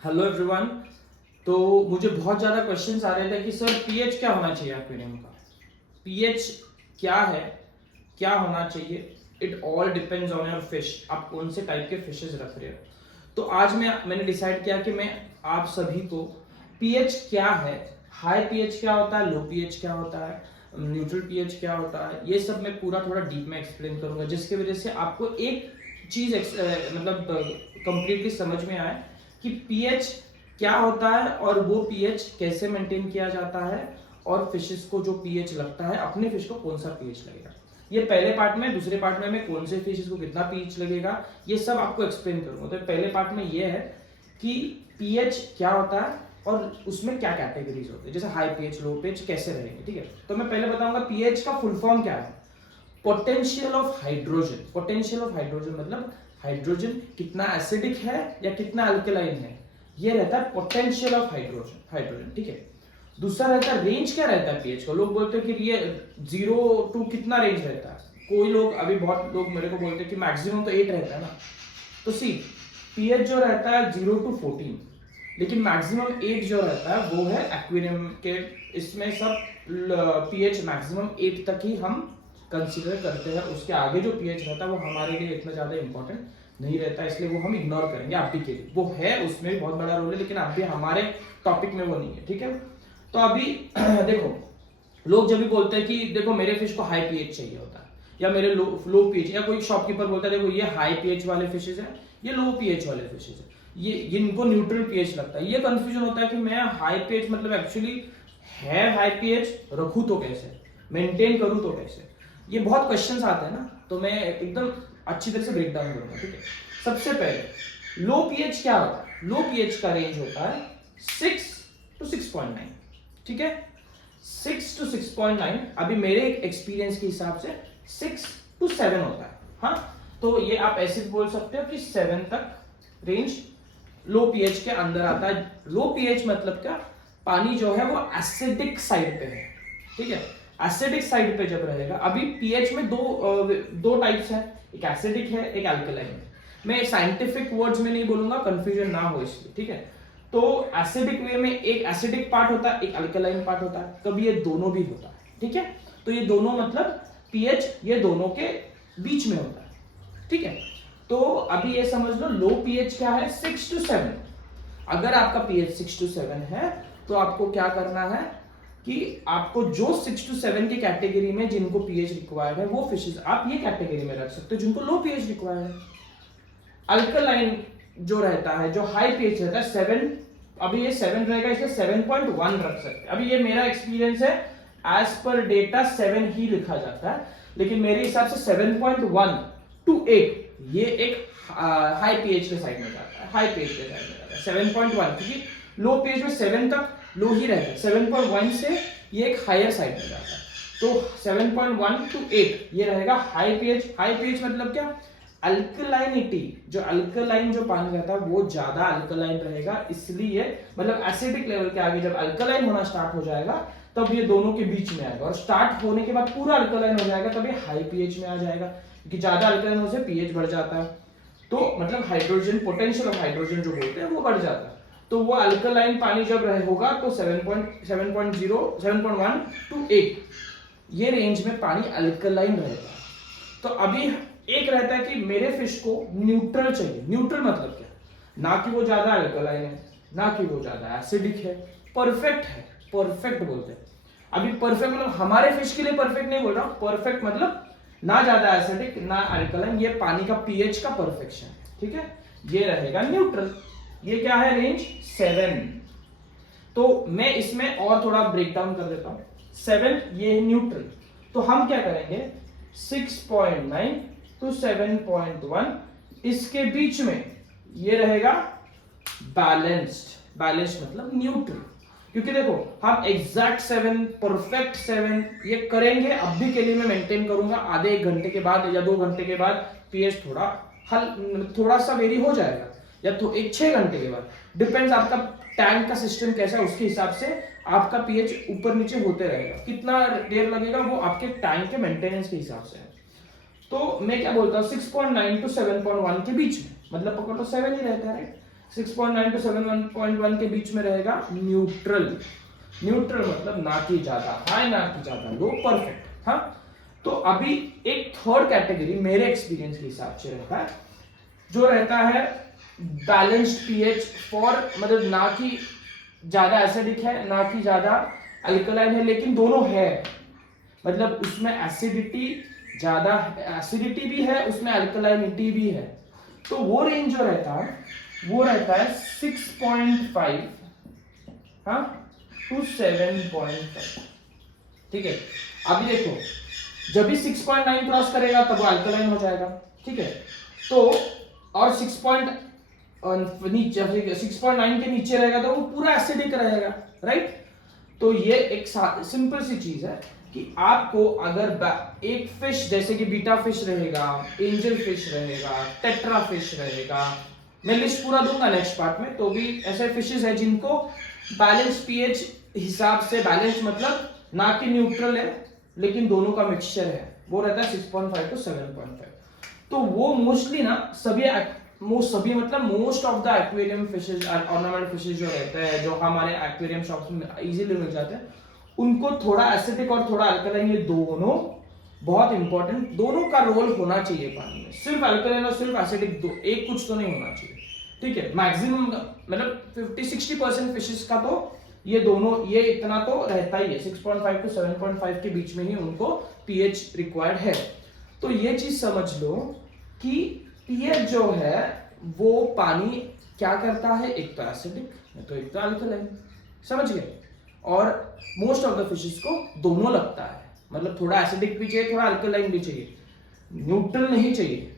Hello everyone. तो मुझे बहुत ज़्यादा क्वेश्चंस आ रहे थे कि सर पीएच क्या होना चाहिए एक्वेरियम का। पीएच क्या है, क्या होना चाहिए। It all depends on your fish, आप कौन से टाइप के फिशेस रख रहे हो। तो आज मैंने डिसाइड किया कि मैं आप सभी को पीएच क्या है, हाई पीएच क्या होता है, लो पीएच क्या होता है, न्यूट्रल पीएच क्या होता है, ये सब मैं पूरा थोड़ा डीप में एक्सप्लेन करूंगा, जिसकी वजह से आपको एक चीज मतलब कंप्लीटली समझ में आए कि पीएच क्या होता है और वो पीएच कैसे मेंटेन किया जाता है, और फिशेस को जो पीएच लगता है, अपने फिश को कौन सा पीएच लगेगा। ये पहले पार्ट में। दूसरे पार्ट में मैं कौन से फिशेस को कितना पीएच लगेगा ये सब आपको एक्सप्लेन करूंगा। तो पहले पार्ट में ये है कि पीएच क्या होता है और उसमें क्या कैटेगरीज होते हैं, जैसे हाई पीएच, लो पीएच कैसे रहेंगे। ठीक है, तो मैं पहले बताऊंगा पीएच का फुल फॉर्म क्या है। Potential of hydrogen. Potential of hydrogen मतलब हाइड्रोजन कितना एसिडिक है या कितना अल्कलाइन है, ये रहता है पोटेंशियल ऑफ हाइड्रोजन। ठीक है, दूसरा रहता है रेंज। क्या रहता है पीएच का, लोग बोलते हैं कि ये 0 to कितना रेंज रहता है। कोई लोग, अभी बहुत लोग मेरे को बोलते हैं कि मैक्सिमम तो 8 रहता है ना। तो सी पीएच जो रहता है 0 to 14, लेकिन मैक्सिमम 8 जो रहता है वो है एक्वेरियम के। इसमें सब पीएच मैक्सिमम 8 तक ही हम कंसीडर करते हैं। उसके आगे जो पीएच रहता है वो हमारे लिए इतना ज्यादा इंपॉर्टेंट नहीं रहता, इसलिए वो हम इग्नोर करेंगे आप भी के लिए। वो है, उसमें भी बहुत बड़ा रोल है, लेकिन आप भी हमारे टॉपिक में वो नहीं है। ठीक है, तो अभी देखो, लोग जब भी बोलते हैं कि देखो मेरे फिश को हाई पीएच चाहिए होता है, या मेरे लो पीएच, या कोई शॉपकीपर बोलता है देखो ये हाई पीएच वाले फिशेज हैं, ये लो पीएच वाले फिशेज हैं, ये इनको न्यूट्रल पीएच लगता है। ये कंफ्यूजन होता है कि मैं हाई पीएच मतलब एक्चुअली है हाई पीएच, रखूं तो कैसे, मेंटेन करूं तो कैसे, ये बहुत क्वेश्चंस आते हैं ना। तो मैं एकदम अच्छी तरह से ब्रेक डाउन करूंगा। ठीक है, सबसे पहले लो पीएच क्या होता है। लो पीएच का रेंज होता है 6 to 6.9। ठीक है, 6 to 6.9। अभी मेरे एक्सपीरियंस के हिसाब से 6 to 7 होता है। हाँ, तो ये आप ऐसे बोल सकते हो कि 7 तक रेंज लो पीएच के अंदर आता है। लो पीएच मतलब क्या, पानी जो है वो एसिडिक साइड पे है। ठीक है, एसिडिक साइड पे जब रहेगा, अभी पीएच में दो टाइप्स है, एक एसिडिक है, एक अल्कलाइन है। मैं साइंटिफिक वर्ड्स में नहीं बोलूंगा, कंफ्यूजन ना हो इसलिए। ठीक है, तो एसिडिक वे में एक एसिडिक पार्ट होता है, एक अल्कलाइन पार्ट होता है, कभी ये दोनों भी होता है। ठीक है, तो ये दोनों मतलब पीएच ये दोनों के बीच में होता है। ठीक है, तो अभी ये समझ लो लो पीएच क्या है, 6 to 7। अगर आपका पीएच 6 to 7 है तो आपको क्या करना है कि आपको जो 6 to 7 की कैटेगरी में जिनको पीएच रिक्वायर्ड है वो फिशेस आप ये कैटेगरी में रख सकते हो जिनको लो पीएच रिक्वायर्ड है। अल्कलाइन जो रहता है, जो हाई पीएच रहता है 7, अभी ये 7 रहेगा, इसलिए 7.1 रख सकते हैं। अभी ये मेरा एक्सपीरियंस है, एज पर डेटा 7 ही लिखा जाता है, लेकिन मेरे हिसाब से 7.1 to 8 ये एक हाई पीएच के साइड में जाता है, हाई पीएच के साइड में जाता है 7.1, क्योंकि लो पीएच में 7 तक लो ही रहता है, 7.1 से ये एक हायर साइड में जाता है। तो 7.1 to 8 ये रहेगा हाई पीएच। हाई पीएच मतलब क्या, अल्कलाइनिटी, जो अल्कलाइन जो पानी रहता है वो ज्यादा अल्कलाइन रहेगा, इसलिए मतलब एसिडिक लेवल के आगे जब अल्कलाइन होना स्टार्ट हो जाएगा तब ये दोनों के बीच में आएगा, और स्टार्ट होने के बाद पूरा अल्कलाइन हो जाएगा तब ये हाई पीएच में आ जाएगा, क्योंकि ज्यादा अल्कलाइन होने से पीएच बढ़ जाता है। तो मतलब हाइड्रोजन, पोटेंशियल ऑफ हाइड्रोजन जो बोलते हैं वो बढ़ जाता है। तो वो अल्कलाइन पानी जब होगा तो 7.1 to 8 ये रेंज में पानी अल्कलाइन रहेगा। तो अभी एक रहता है कि मेरे फिश को न्यूट्रल चाहिए। न्यूट्रल मतलब क्या, ना कि वो ज्यादा अल्कलाइन है, ना कि वो ज्यादा एसिडिक है, परफेक्ट है। परफेक्ट बोलते हैं। अभी परफेक्ट मतलब हमारे फिश के लिए परफेक्ट नहीं बोल रहा हूं, परफेक्ट मतलब ना ज्यादा एसिडिक ना अल्कलाइन, ये पानी का पीएच का परफेक्शन है। ठीक है, ये रहेगा न्यूट्रल। ये क्या है, रेंज 7। तो मैं इसमें और थोड़ा ब्रेक डाउन कर देता हूं। 7 ये है न्यूट्रल, तो हम क्या करेंगे 6.9 to 7.1, इसके बीच में ये रहेगा बैलेंस्ड। बैलेंस्ड मतलब न्यूट्रल, क्योंकि देखो हम एग्जैक्ट 7, परफेक्ट 7 ये करेंगे अब भी के लिए मैं मेंटेन करूंगा, आधे 1 घंटे के बाद या 2 घंटे के बाद पीएच थोड़ा सा वेरी हो जाएगा, या तो 6 घंटे के बाद, डिपेंड्स आपका टैंक का सिस्टम कैसा है, उसके हिसाब से आपका पीएच ऊपर नीचे होते रहेगा। कितना देर लगेगा वो आपके टैंक के मेंटेनेंस के हिसाब से है। तो मैं क्या बोलता हूँ 6.9 to 7.1 के बीच में, मतलब पकड़ लो 7 ही रहता है, 6.9 to 7.1 के बीच में रहेगा न्यूट्रल। न्यूट्रल मतलब ना कि ज्यादा हाई ना कि ज्यादा लो, परफेक्ट। हाँ, तो अभी एक थर्ड कैटेगरी मेरे एक्सपीरियंस के हिसाब से रहता है, जो रहता है बैलेंस्ड पीएच फॉर, मतलब ना कि ज्यादा एसिडिक है ना कि ज्यादा अल्कलाइन है, लेकिन दोनों है, मतलब उसमें एसिडिटी ज्यादा, एसिडिटी भी है उसमें, अल्कलाइनिटी भी है। तो वो रेंज जो रहता है वो रहता है 6.5 हाँ टू 7.5। ठीक है, अभी देखो जब भी 6.9 क्रॉस करेगा तब वो अल्कलाइन हो जाएगा। ठीक है, तो और 6.9 के नीचे रहेगा तो वो पूरा एसिडिक रहेगा, राइट। तो ये एक सिंपल सी चीज है कि आपको अगर एक फिश जैसे कि बीटा फिश रहेगा, एंजल फिश रहेगा, टेट्रा फिश रहेगा, मैं लिस्ट पूरा दूंगा नेक्स्ट पार्ट में, तो भी ऐसे फिशेस है जिनको बैलेंस पीएच हिसाब से, बैलेंस मतलब ना कि न्यूट्रल है लेकिन दोनों का मिक्सचर है, वो रहता है 6.5 to 7.5। तो वो मोस्टली ना सभी मतलब most of the aquarium fishes, ornament fishes जो रहते हैं, जो हमारे एक्वेरियम शॉप्स में इजीली मिल जाते हैं, उनको थोड़ा एसिडिक और थोड़ा अल्कलाइन, ये दोनों बहुत इंपॉर्टेंट, दोनों का रोल होना चाहिए पानी में। सिर्फ अल्कलाइन और सिर्फ एसिडिक दो, एक कुछ तो नहीं होना चाहिए। ठीक है, मैक्सिमम मतलब 50-60% फिशेस का तो ये दोनों, ये इतना तो रहता ही है, 6.5 to 7.5 के बीच में ही उनको पीएच रिक्वायर्ड है। तो ये चीज समझ लो कि पीएच जो है वो पानी क्या करता है, एक तो एसिडिक तो एक तो अल्कलाइन, समझ गए। और मोस्ट ऑफ द फिशेस को दोनों लगता है, मतलब थोड़ा एसिडिक भी चाहिए थोड़ा अल्कलाइन भी चाहिए, न्यूट्रल नहीं चाहिए।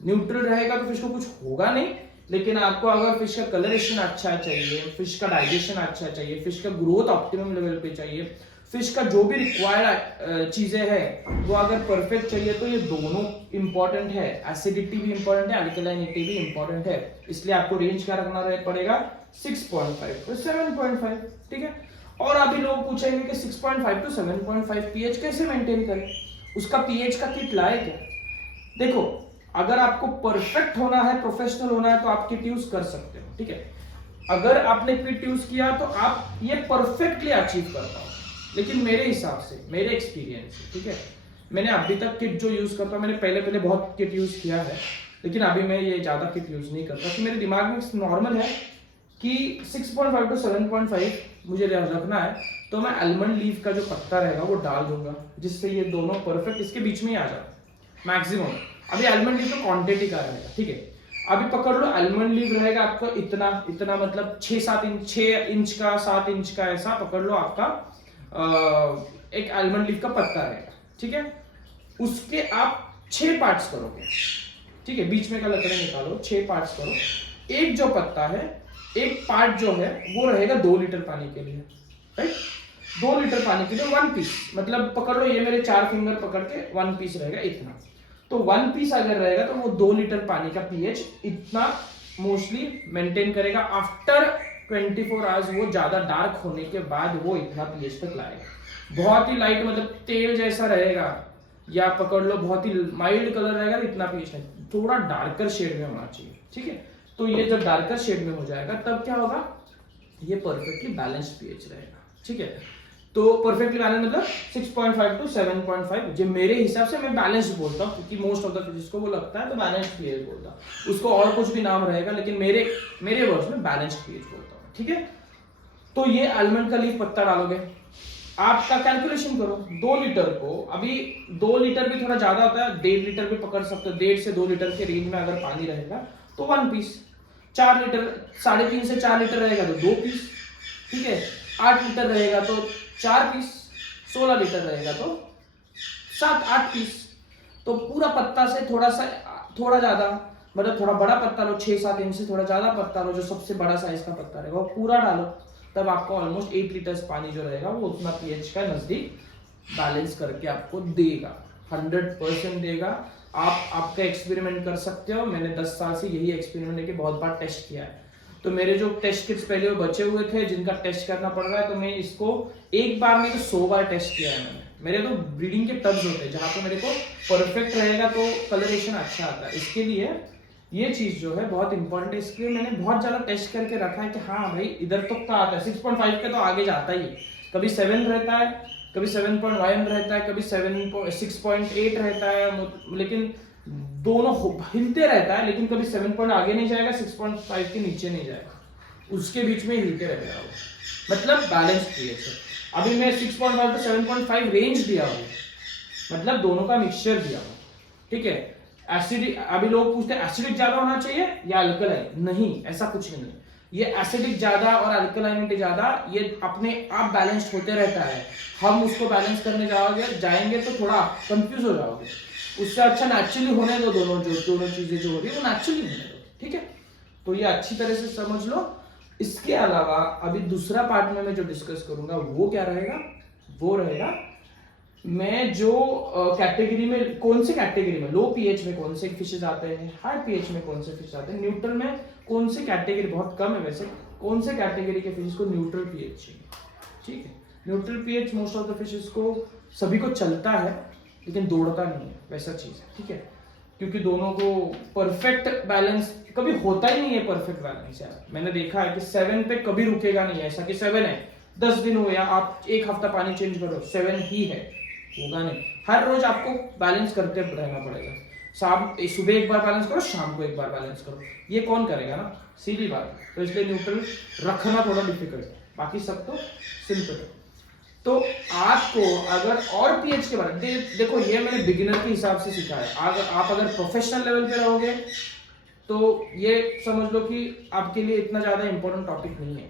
न्यूट्रल रहेगा तो फिश को कुछ होगा नहीं, लेकिन आपको अगर फिश का कलरेशन अच्छा चाहिए, फिश का डाइजेशन अच्छा चाहिए, फिश का ग्रोथ ऑप्टिमम लेवल पे चाहिए, फिश का जो भी रिक्वायर्ड चीजें हैं वो अगर परफेक्ट चाहिए, तो ये दोनों इंपॉर्टेंट है, एसिडिटी भी इंपॉर्टेंट है, अल्कलाइनिटी भी इंपॉर्टेंट है। इसलिए आपको रेंज क्या रखना पड़ेगा, 6.5 to 7.5। ठीक है, और अभी लोग पूछेंगे कि 6.5 to 7.5 पीएच कैसे मेंटेन करें, उसका पीएच का किट लाए क्या। देखो, अगर आपको परफेक्ट होना है, प्रोफेशनल होना है, तो आप किट यूज कर सकते हो। ठीक है, अगर आपने किट यूज किया तो आप ये परफेक्टली अचीव कर पाओ, लेकिन मेरे हिसाब से, मेरे एक्सपीरियंस से, ठीक है, मैंने अभी तक किट जो यूज करता हूं, मैंने पहले बहुत किट यूज किया है, लेकिन अभी मैं ये ज्यादा किट यूज नहीं करता, कि मेरे दिमाग में नॉर्मल है कि 6.5 to 7.5 मुझे रखना है, तो मैं आलमंड लीफ का जो पत्ता रहेगा वो डाल दूंगा, जिससे ये दोनों परफेक्ट इसके बीच में ही आ जाए मैक्सिमम। अभी आलमंड लीफ तो क्वांटिटी का रहेगा। ठीक है, अभी पकड़ लो आलमंड लीफ रहेगा आपका इतना इतना, मतलब 6 इंच का 7 इंच का, ऐसा पकड़ लो आपका एक आलमंड लीफ का पत्ता रहेगा। ठीक है, उसके आप 6 पार्ट्स करोगे। ठीक है, बीच में का लकड़ी निकालो, 6 पार्ट्स करो। एक जो पत्ता है, एक पार्ट जो है वो रहेगा 2 लीटर पानी के लिए, राइट। 2 लीटर पानी के लिए 1 पीस, मतलब पकड़ लो ये मेरे 4 फिंगर पकड़ के 1 पीस रहेगा इतना। तो 1 पीस अगर रहेगा तो वो 2 लीटर पानी का पीएच इतना मोस्टली मेंटेन करेगा। आफ्टर 24 आवर्स वो ज्यादा डार्क होने के बाद वो इतना पीएच तक लाएगा। बहुत ही लाइट, मतलब तेल जैसा रहेगा, या पकड़ लो बहुत ही माइल्ड कलर रहेगा, इतना पीएच नहीं, थोड़ा डार्कर शेड में होना चाहिए। ठीक है, तो ये जब डार्कर शेड में हो जाएगा तब क्या होगा, ये परफेक्टली बैलेंस्ड पीएच रहेगा। ठीक है, तो परफेक्टली बैलेंस मतलब 6.5 to 7.5, जो मेरे हिसाब से मैं बैलेंस्ड बोलता हूँ, क्योंकि मोस्ट ऑफ द जिसको वो लगता है तो बैलेंस्ड पीएच बोलता हूँ, उसको और कुछ भी नाम रहेगा, लेकिन मेरे वर्ड्स में बैलेंस्ड पीएच बोलता हूँ। ठीक है, तो ये आलमंड का लीफ पत्ता डालोगे, आपका कैलकुलेशन करो 2 लीटर को, अभी 2 लीटर भी थोड़ा ज्यादा होता है, 1.5 लीटर भी पकड़ सकते हो, 1.5 से 2 लीटर के रेंज में अगर पानी रहेगा तो 1 पीस। 4 लीटर, 3.5 से 4 लीटर रहेगा तो 2 पीस। ठीक है, 8 लीटर रहेगा तो 4 पीस, 16 लीटर रहेगा तो 7-8 पीस। तो पूरा पत्ता से थोड़ा ज्यादा, मतलब थोड़ा बड़ा पत्ता लो, 6-7 इंच से थोड़ा ज्यादा पत्ता लो, जो सबसे बड़ा साइज का पत्ता रहेगा वो पूरा डालो, तब आपको ऑलमोस्ट 8 लीटर पानी जो रहेगा वो उतना पीएच का नजदीक बैलेंस करके आपको देगा, 100% देगा। आप आपका एक्सपेरिमेंट कर सकते हो, मैंने 10 साल से यही एक्सपेरिमेंट लेके बहुत बार टेस्ट किया है। तो मेरे जो टेस्ट किट्स पहले वो बचे हुए थे, जिनका टेस्ट करना पड़ रहा है, तो मैं इसको एक बार में तो 100 बार टेस्ट किया है मैंने। मेरे तो ब्रीडिंग के टब्स होते हैं जहां पे मेरे को परफेक्ट रहेगा तो कलरेशन अच्छा आता है, इसके लिए ये चीज जो है बहुत इंपॉर्टेंट है, इसलिए मैंने बहुत ज्यादा टेस्ट करके रखा है कि हाँ भाई इधर तो क्या आता है, 6.5 के तो आगे जाता ही है, कभी 7 रहता है, कभी 7.1 रहता है, कभी 6.8 रहता है, लेकिन दोनों हिलते रहता है, लेकिन कभी 7 पॉइंट आगे नहीं जाएगा, 6.5 के नीचे नहीं जाएगा, उसके बीच में हिलते रहेगा वो, मतलब बैलेंस पीएच है। अभी मैं 6.5 to 7.5 रेंज दिया हूँ, मतलब दोनों का मिक्सचर दिया हूँ, ठीक है। एसिडिक, अभी लोग पूछते हैं एसिडिक ज्यादा होना चाहिए या अल्कलाइन, नहीं ऐसा कुछ नहीं है, ये एसिडिक ज्यादा और अल्कलाइनिटी ज्यादा ये अपने आप बैलेंस होते रहता है, हम उसको बैलेंस करने जाएंगे तो थोड़ा कंफ्यूज हो जाओगे, उससे अच्छा नेचुरली होने दो, दोनों चीजें जो हो रही है वो नेचुरली होने दो, ठीक है। तो ये अच्छी तरह से समझ लो। इसके अलावा अभी दूसरा पार्ट में मैं जो डिस्कस करूंगा वो क्या रहेगा, वो रहेगा मैं जो कैटेगरी में, कौन से कैटेगरी में, लो पीएच में कौन से फिशेज आते हैं, हाई पीएच में कौन से फिश आते हैं, न्यूट्रल में कौन से कैटेगरी, बहुत कम है वैसे, कौन से कैटेगरी के फिशेज को न्यूट्रल पीएच चाहिए, ठीक है। Neutral pH most of the fishes को सभी को चलता है, लेकिन दौड़ता नहीं है, वैसा चीज है, ठीक है, क्योंकि दोनों को परफेक्ट बैलेंस कभी होता ही नहीं है, परफेक्ट बैलेंस यार, मैंने देखा है कि 7 पे कभी रुकेगा नहीं है, ऐसा कि 7 है 10 दिन हो गया, आप एक हफ्ता पानी चेंज करो 7 ही है, होगा नहीं, हर रोज आपको बैलेंस करते रहना पड़ेगा, सुबह एक बार बैलेंस करो, शाम को एक बार बैलेंस करो, ये कौन करेगा ना, सीधी बात, तो इसलिए न्यूट्रल रखना थोड़ा डिफिकल्ट है, बाकी सब तो सिंपल है। तो आपको अगर और पीएच के बारे में देखो, ये मैंने बिगिनर के हिसाब से सीखा है, अगर आप प्रोफेशनल लेवल पे रहोगे तो ये समझ लो कि आपके लिए इतना ज्यादा इंपॉर्टेंट टॉपिक नहीं है,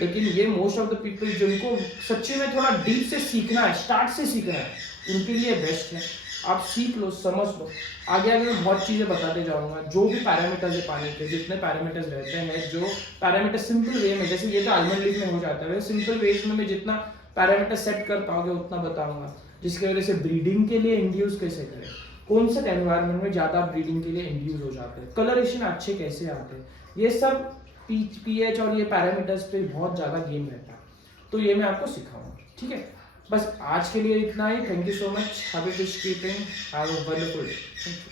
लेकिन ये मोस्ट ऑफ द पीपल जिनको सच्ची में थोड़ा डीप से सीखना है, स्टार्ट से सीखना है, उनके लिए बेस्ट है, आप सीख लो, समझ लो, आगे आगे मैं बहुत चीजें बताते जाऊंगा, जो भी पैरामीटर्स है पानी के, जितने पैरामीटर्स रहते हैं, जो पैरामीटर सिंपल वे में, जैसे ये तो आलमंड लीफ में हो जाता है, सिंपल वेज में मैं जितना पैरामीटर सेट कर पाओगे उतना बताऊंगा, जिसकी वजह से ब्रीडिंग के लिए इंड्यूस कैसे करें, कौन से एनवायरनमेंट में ज्यादा ब्रीडिंग के लिए इंड्यूस हो जाते हैं, कलरेशन अच्छे कैसे आते हैं, ये सब पीएच और ये पैरामीटर्स पे बहुत ज्यादा गेम रहता है, तो ये मैं आपको सिखाऊंगा, ठीक है। बस आज के लिए इतना ही, thank you so much, have a fish keeping, have a wonderful day, thank you.